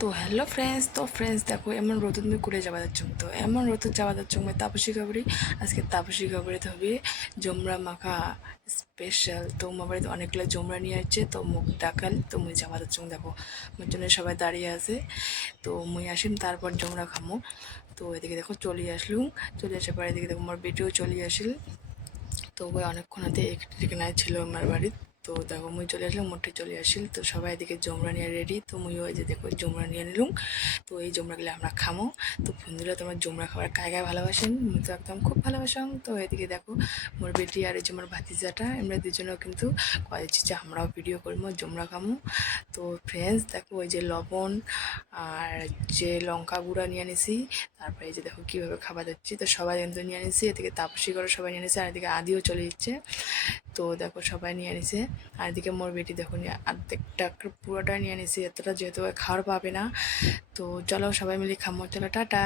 তো hello friends দেখো এমন রোদ তুমি করে যাওয়া যাচ্ছ তো এমন রোদ যাওয়া যাচ্ছ তাপসী খাবারই আজকে তাপসী খাবারিতে হবে জমরা মাখা স্পেশাল। তো আমার বাড়িতে অনেকগুলো জমরা নিয়ে আসছে তো মুখ ডাকাল তো মুই যাওয়া যাচ্ছ দেখো আমার জন্য সবাই দাঁড়িয়ে আছে। তো মুই আসিম তারপর জমরা খামো। তো এদিকে দেখো চলে আসলুম, চলে আসার পরে এদিকে দেখো আমার বেটিও চলে আসিল। তো ওই অনেকক্ষণ হাতে একটু নাই ছিল আমার বাড়িতে। তো দেখো মুই চলে আসলাম, মোটে চলে আসিল। তো সবাই এদিকে জমরা নিয়ে রেডি, তো মুই ওই যে দেখো জমরা নিয়ে নিলুম। তো এই জমরাগুলো আমরা খামো। তো বন্ধুরা তোমার জমরা খাবার কায় কায় ভালোবাসেন, মুই তো একদম খুব ভালোবাসাম। তো এদিকে দেখো মোর বেটি আর এই যে আমার ভাতিজাটা আমরা দুজনেও কিন্তু কয়েছি যে আমরাও ভিডিও করবো জমরা খামো। তো ফ্রেন্ডস দেখো ওই যে লবণ আর যে লঙ্কা গুঁড়া নিয়ে নিছি, তারপরে এই যে দেখো কীভাবে খাবার দিচ্ছি। তো সবাই কিন্তু নিয়ে নিছি, এদিকে তাপসী করে সবাই নিয়ে নিছে, আর এদিকে আদিও চলে যাচ্ছে। তো দেখো সবাই নিয়ে নিছে, আর এদিকে মোর বেটি দেখো নিয়ে অর্ধেকটা পুরোটা নিয়ে নিছি, এতটা যেহেতু খাওয়ার পাবে না। তো চলো সবাই মিলে খামো, চলো টাটা।